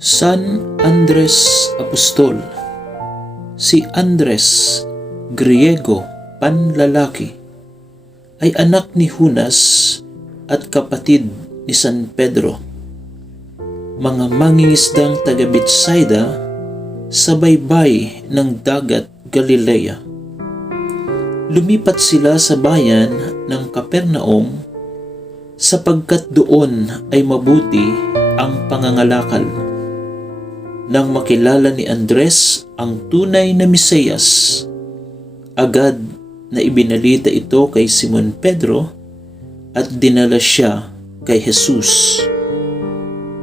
San Andres Apostol. Si Andres, Griego, panlalaki, ay anak ni Junas at kapatid ni San Pedro, mga mangingisdang taga Betsaida sa baybay ng dagat Galilea. Lumipat sila sa bayan ng Capernaum sapagkat doon ay mabuti ang pangangalakal. Nang makilala ni Andres ang tunay na Mesiyas, agad na ibinalita ito kay Simon Pedro at dinala siya kay Jesus.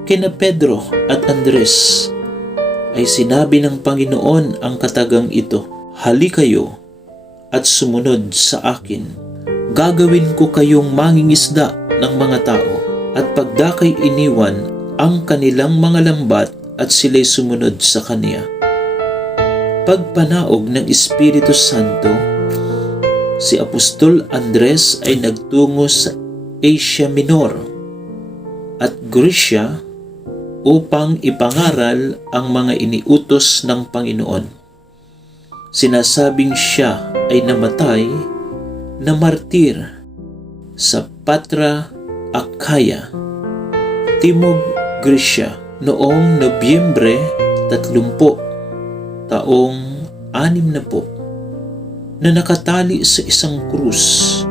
Kina Pedro at Andres ay sinabi ng Panginoon ang katagang ito, "Halika kayo at sumunod sa akin. Gagawin ko kayong mangingisda ng mga tao." At pagdakay iniwan ang kanilang mga lambat at sila'y sumunod sa kaniya. Pagpanaog ng Espiritu Santo, si Apostol Andres ay nagtungo sa Asia Minor at Grecia upang ipangaral ang mga iniutos ng Panginoon. Sinasabing siya ay namatay na martir sa Patra, Achaia, Timog Grecia, noong Nobyembre 30, taong 60, na nakatali sa isang krus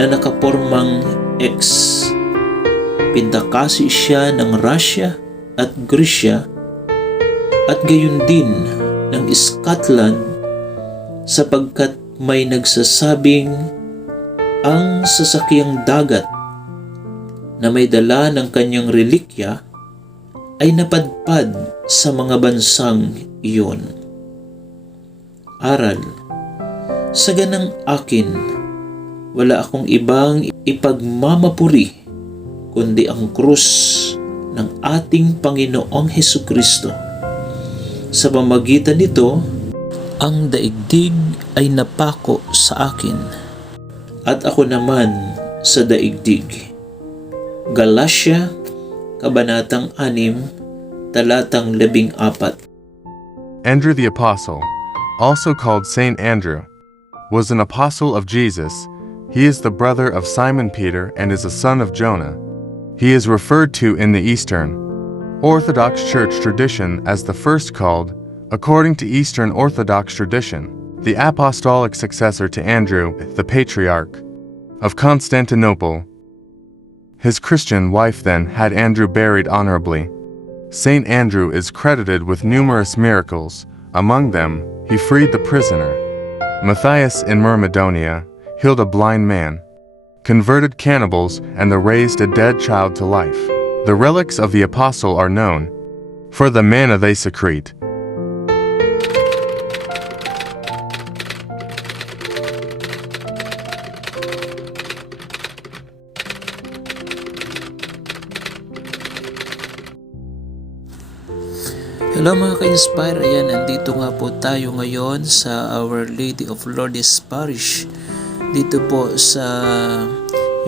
na nakapormang X. Pintakasi siya ng Russia at Grecia at gayon din ng Scotland sapagkat may nagsasabing ang sasakyang dagat na may dala ng kanyang relikya ay napadpad sa mga bansang iyon. Aral. Sa ganang akin, wala akong ibang ipagmamapuri kundi ang krus ng ating Panginoong Hesukristo. Sa pamamagitan nito, ang daigdig ay napako sa akin at ako naman sa daigdig. Galatia, Kabanatang 6, talatang 14. Andrew the Apostle, also called Saint Andrew, was an apostle of Jesus. He is the brother of Simon Peter and is a son of Jonah. He is referred to in the Eastern Orthodox Church tradition as the first called, according to Eastern Orthodox tradition, the apostolic successor to Andrew, the Patriarch of Constantinople. His Christian wife then had Andrew buried honorably. Saint Andrew is credited with numerous miracles. Among them, he freed the prisoner Matthias in Myrmidonia, healed a blind man, converted cannibals, and raised a dead child to life. The relics of the apostle are known for the manna they secrete. Hello mga ka-inspire, ayan, nandito nga po tayo ngayon sa Our Lady of Lourdes Parish dito po sa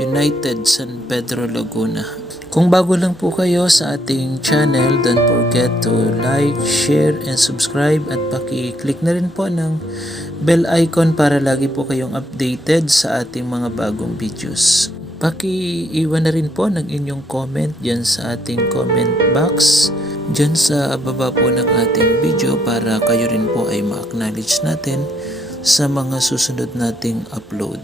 United San Pedro, Laguna. Kung bago lang po kayo sa ating channel, don't forget to like, share, and subscribe at paki-click na rin po ng bell icon para lagi po kayong updated sa ating mga bagong videos. Paki-iwan na rin po ng inyong comment dyan sa ating comment box dyan sa baba po ng ating video para kayo rin po ay ma-acknowledge natin sa mga susunod nating upload.